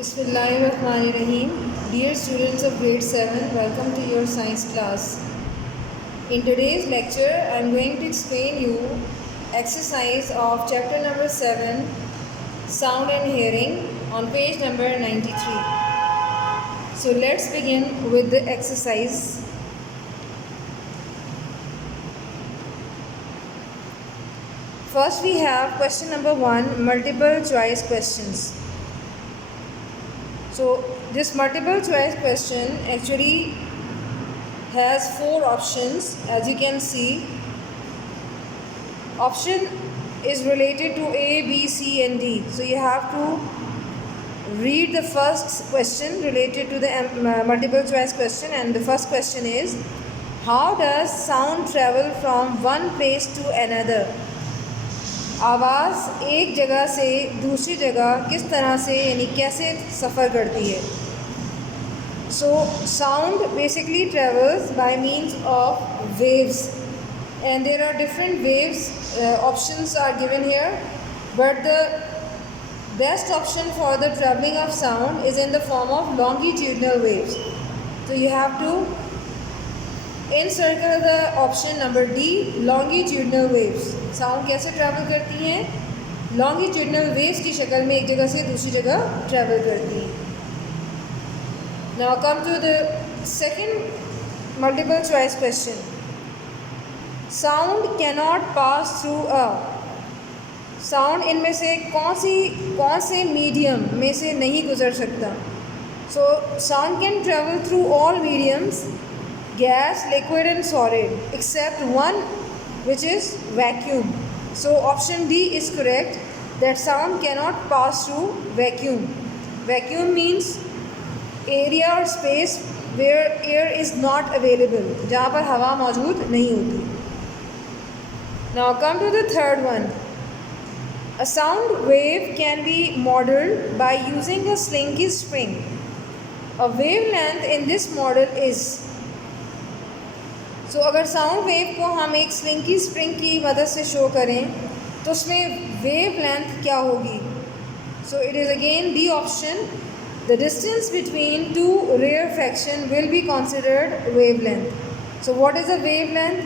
Bismillahirrahmanirrahim. Dear students of grade 7, welcome to your science class. In today's lecture, I am going to explain you exercise of chapter number 7, Sound and Hearing, on page number 93. So let's begin with the exercise. First we have question number 1, multiple choice questions. So this multiple choice question actually has 4 options, as you can see. Option is related to A, B, C and D. So you have to read the first question related to the multiple choice question, and the first question is, how does sound travel from one place to another? आवाज़ एक जगह से दूसरी जगह किस तरह से यानी कैसे सफ़र करती है? So sound basically travels by means of waves, and there are different waves. Options are given here, but the best option for the traveling of sound is in the form of longitudinal waves. So you have to encircle the option number D, longitudinal waves. Sound कैसे ट्रैवल करती हैं? Longitudinal waves की शक्ल में एक जगह से दूसरी जगह ट्रैवल करती हैं. Now come to the second multiple choice question. Sound can not pass through a. Sound इनमें से कौन से मीडियम में से नहीं गुजर सकता? सो sound can travel through all mediums, gas, liquid and solid, except one, which is vacuum. So option D is correct, that sound cannot pass through vacuum. Vacuum means area or space where air is not available, जहाँ पर हवा मौजूद नहीं होती. Now come to the third one. A sound wave can be modeled by using a slinky spring. A wavelength in this model is. So अगर sound wave को हम एक स्लिंकी स्प्रिंग की मदद से शो करें तो उसमें वेव लेंथ क्या होगी? So it is again D option. The distance between two rarefaction will be considered wavelength. So what is a wavelength?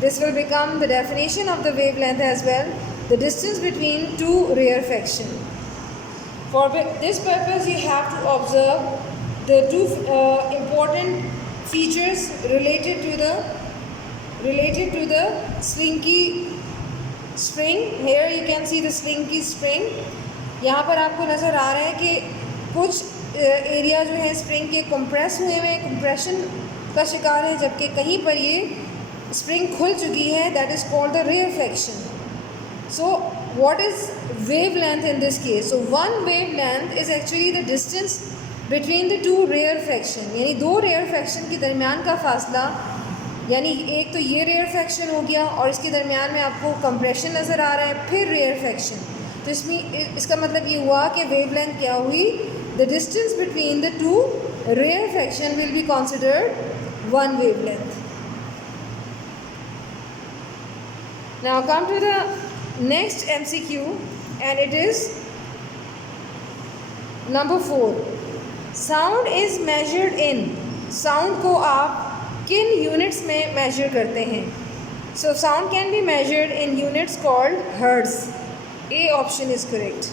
This will become the definition of the wavelength as well, the distance between two rarefaction. For this purpose you have to observe the two important features related to the slinky spring. Here you can see the slinky spring. यहाँ पर आपको नज़र आ रहा है कि कुछ एरिया जो है स्प्रिंग के कंप्रेस हुए हैं, कंप्रेशन का शिकार है, जबकि कहीं पर ये स्प्रिंग खुल चुकी है. That is called the rarefaction. So what is wave length in this case? So one wave length is actually the distance between the two rarefaction, यानी दो रेयरफैक्शन के दरमियान का फासला. यानी एक तो ये रेयरफैक्शन हो गया और इसके दरमियान में आपको कंप्रेशन नज़र आ रहा है, फिर रेयरफैक्शन. तो इसका मतलब ये हुआ कि वेवलेंथ क्या हुई? The distance between the two rarefaction will be considered one wavelength. Now come to the next MCQ and it is number 4. Sound is measured in. Sound को आप किन यूनिट्स में मेजर करते हैं? So sound can be measured in units called hertz. A option is correct.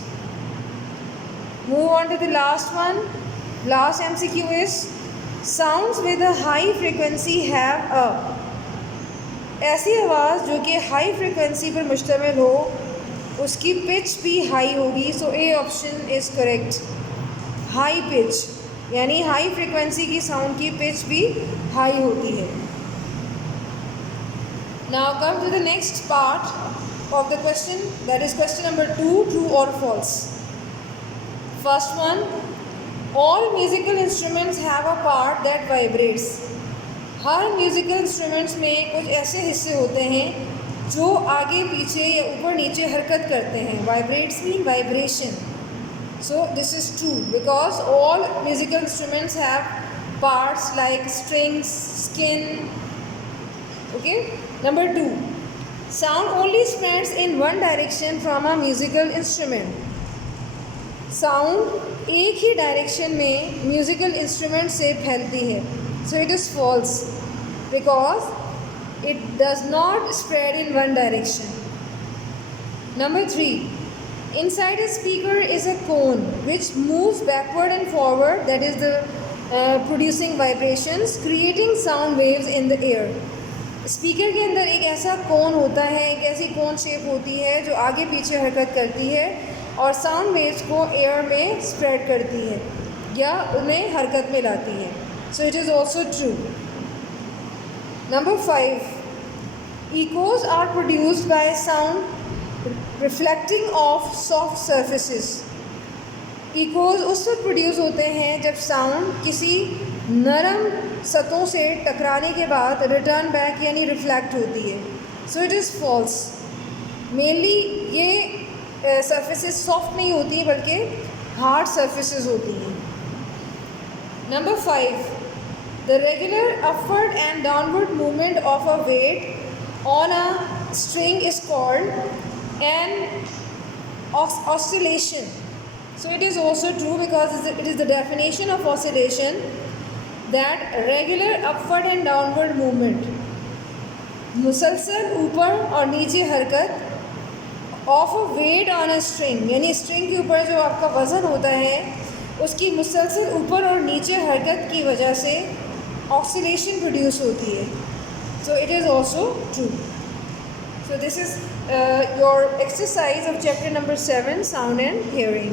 Move on to the last one. Last MCQ is sounds with a high frequency have a. ऐसी आवाज़ जो कि high frequency पर मुश्तमिल हो, उसकी पिच भी high होगी. So A option is correct. High pitch यानी हाई फ्रिक्वेंसी की साउंड की पिच भी हाई होती है. Now come to the next part of the question, that is question number 2, true or false. First one, all musical instruments have a part that vibrates. हर musical instruments में कुछ ऐसे हिस्से होते हैं जो आगे पीछे या ऊपर नीचे हरकत करते हैं. Vibrates mean vibration. So this is true because all musical instruments have parts like strings, skin. Okay. Number 2, sound only spreads in one direction from a musical instrument. Sound एक ही डायरेक्शन में म्यूज़िकल इंस्ट्रूमेंट से फैलती है. So it is false because it does not spread in one direction. Number 3. Inside a speaker is a cone which moves backward and forward, that is the producing vibrations, creating sound waves in the air. Speaker के अंदर एक ऐसा कोन होता है, एक ऐसी cone shape होती है जो आगे पीछे हरकत करती है और साउंड वेव्स को एयर में स्प्रेड करती है या उन्हें हरकत में लाती है. So it is also true. Number 5. Echoes are produced by sound reflecting of soft surfaces. Echoes उस वक्त प्रोड्यूस होते हैं जब साउंड किसी नरम सतहों से टकराने के बाद रिटर्न बैक यानी रिफ्लेक्ट होती है. So it is false. Mainly ये सर्फेसिस सॉफ्ट नहीं होती बल्कि हार्ड सर्फेसिस होती हैं. Number 5. The regular upward and downward movement of a weight on a string is called an oscillation. So it is also true because it is the definition of oscillation that regular upward and downward movement, मुसलसल ऊपर और नीचे हरकत of a weight on a string, यानी स्ट्रिंग के ऊपर जो आपका वज़न होता है उसकी मुसलसल ऊपर और नीचे हरकत की वजह से oscillation प्रोड्यूस होती है. So it is also true. So this is your exercise of chapter number 7, sound and hearing.